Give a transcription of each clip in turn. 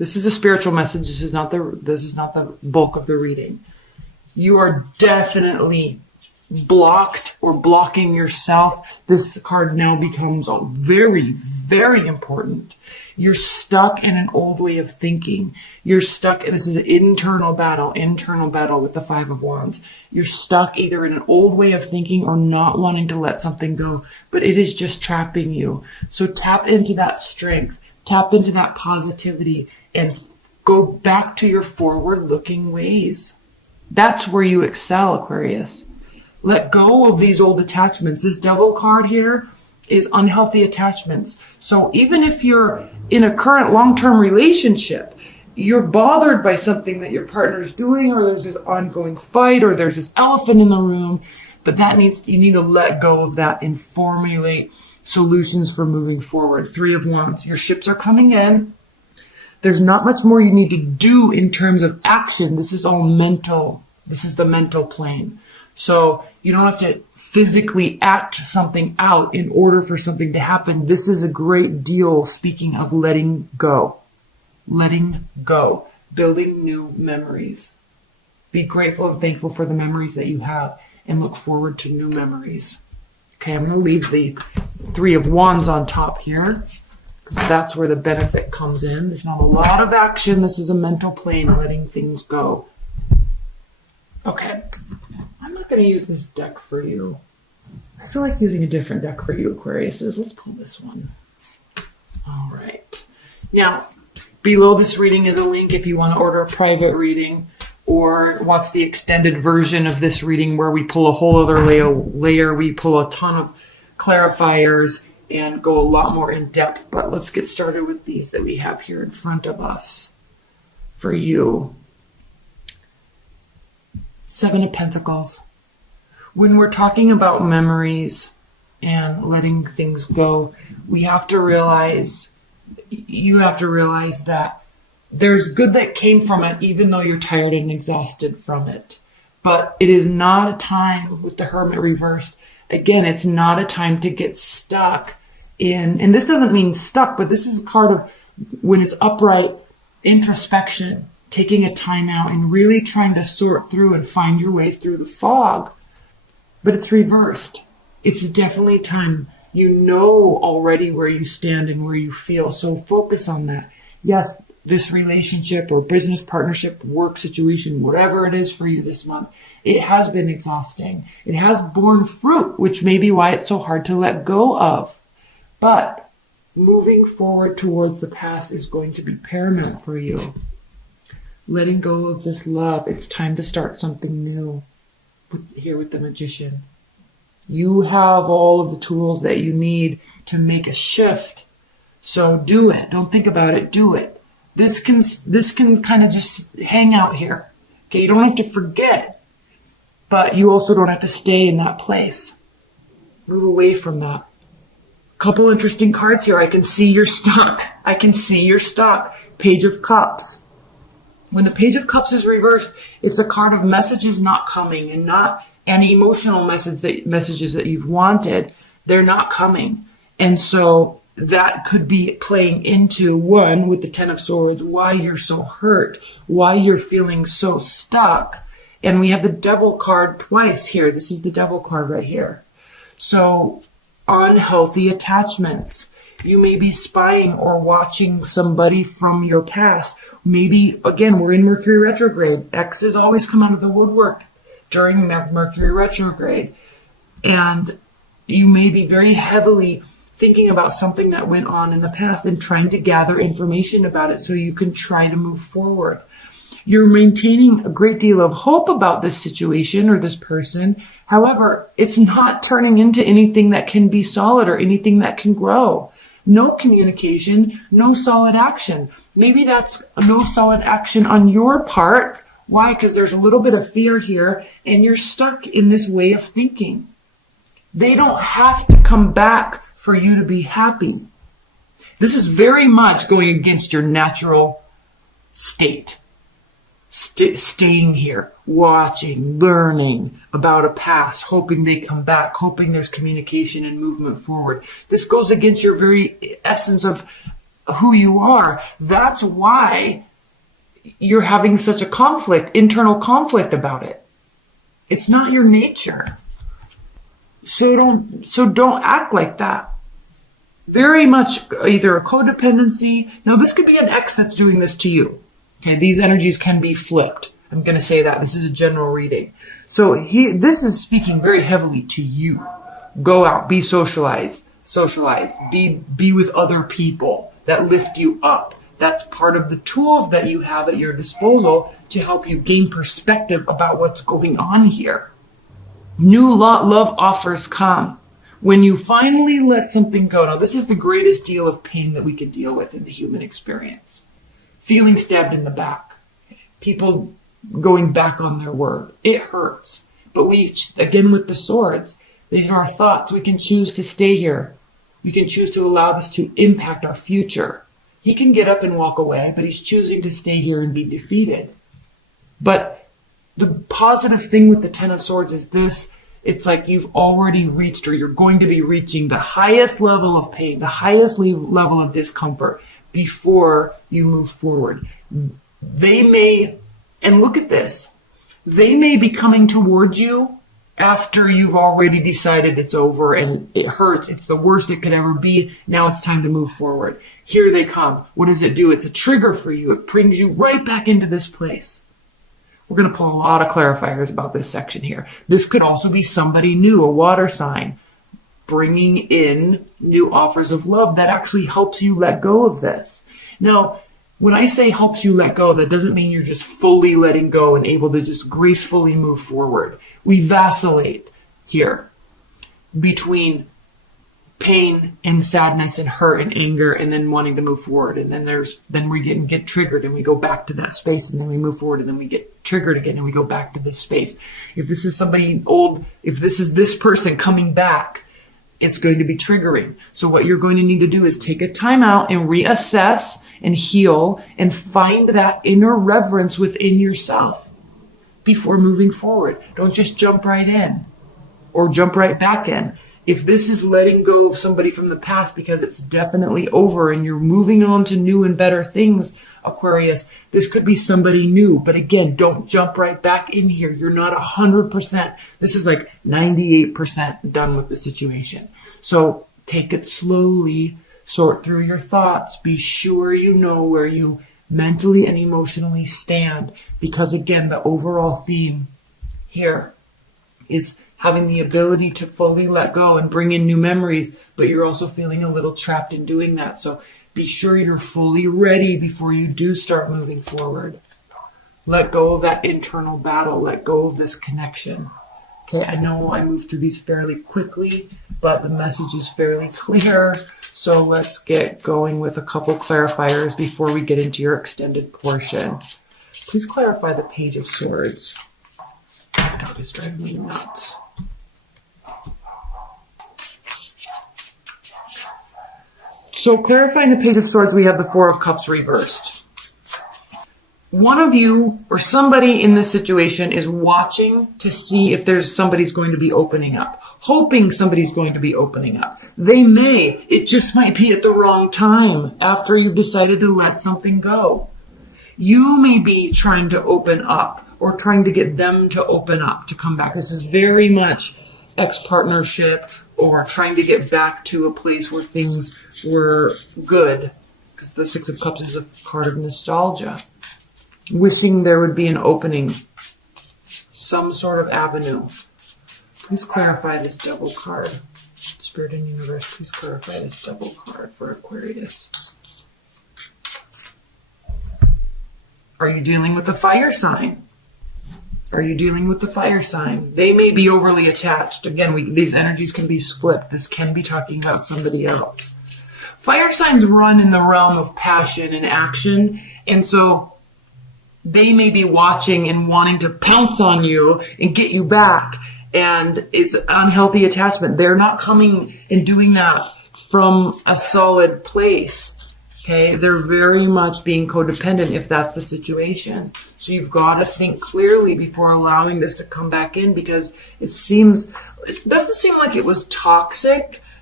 This is a spiritual message. This is not the bulk of the reading. You are definitely blocked or blocking yourself. This card now becomes very, very important. You're stuck in an old way of thinking. You're stuck, and this is an internal battle with the Five of Wands. You're stuck either in an old way of thinking or not wanting to let something go, but it is just trapping you. So tap into that strength, tap into that positivity, and go back to your forward-looking ways. That's where you excel, Aquarius. Let go of these old attachments. This Devil card here is unhealthy attachments. So even if you're in a current long-term relationship, you're bothered by something that your partner's doing, or there's this ongoing fight, or there's this elephant in the room, but you need to let go of that and formulate solutions for moving forward. Three of Wands. Your ships are coming in. There's not much more you need to do in terms of action. This is all mental. This is the mental plane. So you don't have to physically act something out in order for something to happen. This is a great deal, speaking of letting go. Letting go. Building new memories. Be grateful and thankful for the memories that you have and look forward to new memories. Okay, I'm going to leave the Three of Wands on top here because that's where the benefit comes in. There's not a lot of action. This is a mental plane, letting things go. Okay. I'm not going to use this deck for you. I feel like using a different deck for you, Aquariuses. Let's pull this one. All right. Now, below this reading is a link if you want to order a private reading or watch the extended version of this reading where we pull a whole other layer. We pull a ton of clarifiers and go a lot more in depth. But let's get started with these that we have here in front of us for you. Seven of Pentacles. When we're talking about memories and letting things go, you have to realize that there's good that came from it, even though you're tired and exhausted from it. But it is not a time, with the Hermit reversed, again, it's not a time to get stuck in, and this doesn't mean stuck, but this is a card of, when it's upright, introspection, taking a time out and really trying to sort through and find your way through the fog. But it's reversed. It's definitely time. You know already where you stand and where you feel. So focus on that. Yes, this relationship or business partnership, work situation, whatever it is for you this month, it has been exhausting. It has borne fruit, which may be why it's so hard to let go of. But moving forward towards the past is going to be paramount for you. Letting go of this love. It's time to start something new. Here with the Magician. You have all of the tools that you need to make a shift. So do it. Don't think about it. Do it. This can kind of just hang out here. Okay, you don't have to forget. But you also don't have to stay in that place. Move away from that. Couple interesting cards here. I can see you're stuck. I can see you're stuck. Page of Cups. When the Page of Cups is reversed, it's a card of messages not coming, and not any emotional messages that you've wanted. They're not coming. And so that could be playing into, one, with the Ten of Swords, why you're so hurt, why you're feeling so stuck. And we have the Devil card twice here. This is the Devil card right here. So unhealthy attachments. You may be spying or watching somebody from your past. Maybe, again, we're in Mercury retrograde. Exes always come out of the woodwork during Mercury retrograde. And you may be very heavily thinking about something that went on in the past and trying to gather information about it so you can try to move forward. You're maintaining a great deal of hope about this situation or this person. However, it's not turning into anything that can be solid or anything that can grow. No communication, no solid action. Maybe that's no solid action on your part. Why? Because there's a little bit of fear here and you're stuck in this way of thinking. They don't have to come back for you to be happy. This is very much going against your natural state. Staying here, watching, learning about a past, hoping they come back, hoping there's communication and movement forward. This goes against your very essence of who you are. That's why you're having such a conflict, internal conflict about it. It's not your nature. So don't act like that. Very much either a codependency. Now this could be an ex that's doing this to you. Okay, these energies can be flipped. I'm going to say that. This is a general reading. So this is speaking very heavily to you. Go out, be socialize, be with other people that lift you up. That's part of the tools that you have at your disposal to help you gain perspective about what's going on here. New love offers come. When you finally let something go. Now, this is the greatest deal of pain that we can deal with in the human experience. Feeling stabbed in the back. People going back on their word. It hurts. But we, again with the swords, these are our thoughts. We can choose to stay here. We can choose to allow this to impact our future. He can get up and walk away, but he's choosing to stay here and be defeated. But the positive thing with the Ten of Swords is this. It's like you've already reached, or you're going to be reaching the highest level of pain, the highest level of discomfort before you move forward. They may, and look at this, they may be coming towards you after you've already decided it's over and it hurts. It's the worst it could ever be. Now it's time to move forward. Here they come. What does it do? It's a trigger for you. It brings you right back into this place. We're going to pull a lot of clarifiers about this section here. This could also be somebody new, a water sign, bringing in new offers of love that actually helps you let go of this. Now, when I say helps you let go, that doesn't mean you're just fully letting go and able to just gracefully move forward. We vacillate here between pain and sadness and hurt and anger and then wanting to move forward. And then we get triggered and we go back to that space, and then we move forward and then we get triggered again and we go back to this space. If this is somebody old, if this is this person coming back, it's going to be triggering. So what you're going to need to do is take a time out and reassess and heal and find that inner reverence within yourself before moving forward. Don't just jump right in or jump right back in. If this is letting go of somebody from the past because it's definitely over and you're moving on to new and better things, Aquarius, this could be somebody new. But again, don't jump right back in here. You're not 100%. This is like 98% done with the situation. So take it slowly, sort through your thoughts. Be sure you know where you mentally and emotionally stand. Because again, the overall theme here is having the ability to fully let go and bring in new memories, but you're also feeling a little trapped in doing that. So be sure you're fully ready before you do start moving forward. Let go of that internal battle. Let go of this connection. Okay, I know I moved through these fairly quickly, but the message is fairly clear. So let's get going with a couple clarifiers before we get into your extended portion. Please clarify the Page of Swords. My dog is driving me nuts. So clarifying the Page of Swords, we have the Four of Cups reversed. One of you or somebody in this situation is watching to see if there's somebody's going to be opening up, hoping somebody's going to be opening up. They may. It just might be at the wrong time after you've decided to let something go. You may be trying to open up or trying to get them to open up, to come back. This is very much ex-partnership or trying to get back to a place where things were good. Because the Six of Cups is a card of nostalgia. Wishing there would be an opening, some sort of avenue. Please clarify this double card. Spirit and Universe, please clarify this double card for Aquarius. Are you dealing with a fire sign? Are you dealing with the fire sign? They may be overly attached. Again, these energies can be split. This can be talking about somebody else. Fire signs run in the realm of passion and action. And so they may be watching and wanting to pounce on you and get you back. And it's unhealthy attachment. They're not coming and doing that from a solid place. Okay, they're very much being codependent if that's the situation. So you've got to think clearly before allowing this to come back in, because it doesn't seem like it was toxic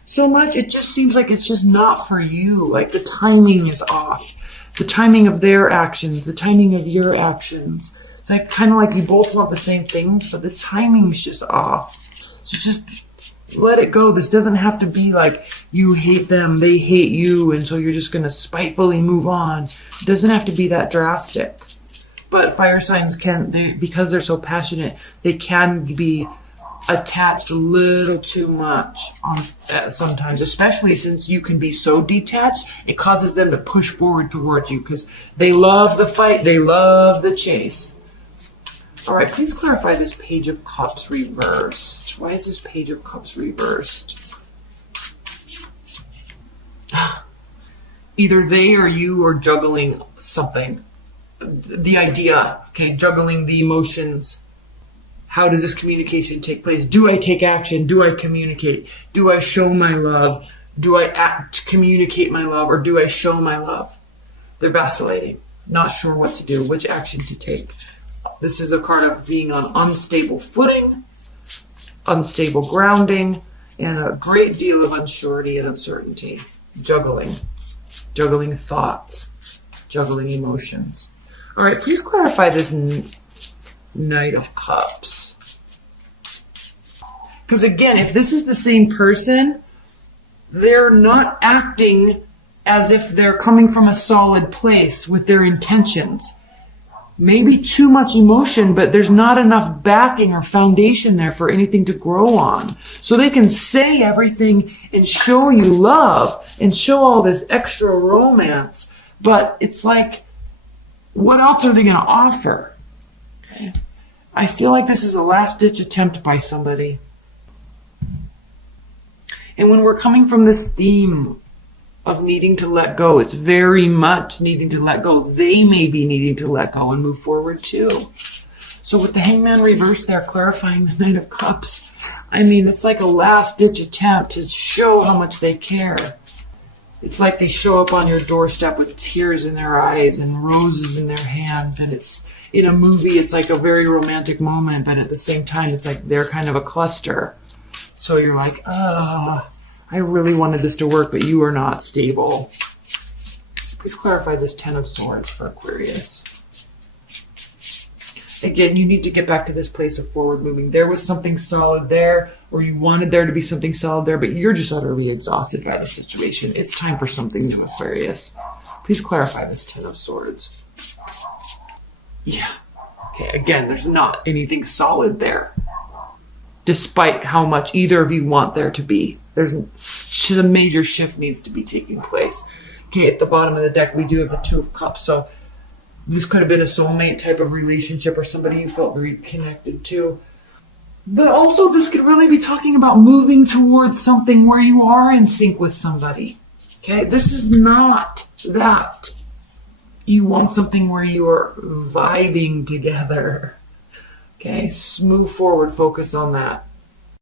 so much. It just seems like it's just not for you. Like the timing is off. The timing of their actions, the timing of your actions. It's like kind of like you both want the same things, but the timing's just off. So just let it go. This doesn't have to be like you hate them, they hate you, and so you're just going to spitefully move on. It doesn't have to be that drastic. But fire signs because they're so passionate, they can be attached a little too much sometimes, especially since you can be so detached. It causes them to push forward towards you because they love the fight, they love the chase. All right, please clarify this Page of Cups reversed. Why is this Page of Cups reversed? Either they or you are juggling something. The idea, okay, juggling the emotions. How does this communication take place? Do I take action? Do I communicate? Do I show my love? Do I communicate my love, or do I show my love? They're vacillating, not sure what to do, which action to take. This is a card of being on unstable footing, unstable grounding, and a great deal of unsurety and uncertainty. Juggling thoughts, juggling emotions. All right, please clarify this Knight of Cups. Because again, if this is the same person, they're not acting as if they're coming from a solid place with their intentions. Maybe too much emotion, but there's not enough backing or foundation there for anything to grow on. So they can say everything and show you love and show all this extra romance, but it's like, what else are they going to offer? Okay. I feel like this is a last-ditch attempt by somebody. And when we're coming from this theme of needing to let go, it's very much needing to let go. They may be needing to let go and move forward too. So with the Hangman reverse there, clarifying the Knight of Cups, I mean, it's like a last-ditch attempt to show how much they care. It's like they show up on your doorstep with tears in their eyes and roses in their hands, and it's in a movie, it's like a very romantic moment, but at the same time, it's like they're kind of a cluster. So you're like, I really wanted this to work, but you are not stable. Please clarify this Ten of Swords for Aquarius. Again, you need to get back to this place of forward moving. There was something solid there, or you wanted there to be something solid there, but you're just utterly exhausted by the situation. It's time for something new, Aquarius. Please clarify this Ten of Swords. Yeah. Okay, again, there's not anything solid there, despite how much either of you want there to be. There's a major shift needs to be taking place. Okay, at the bottom of the deck, we do have the Two of Cups, so this could have been a soulmate type of relationship or somebody you felt very connected to. But also this could really be talking about moving towards something where you are in sync with somebody. Okay, this is not that. You want something where you are vibing together. Okay, move forward, focus on that.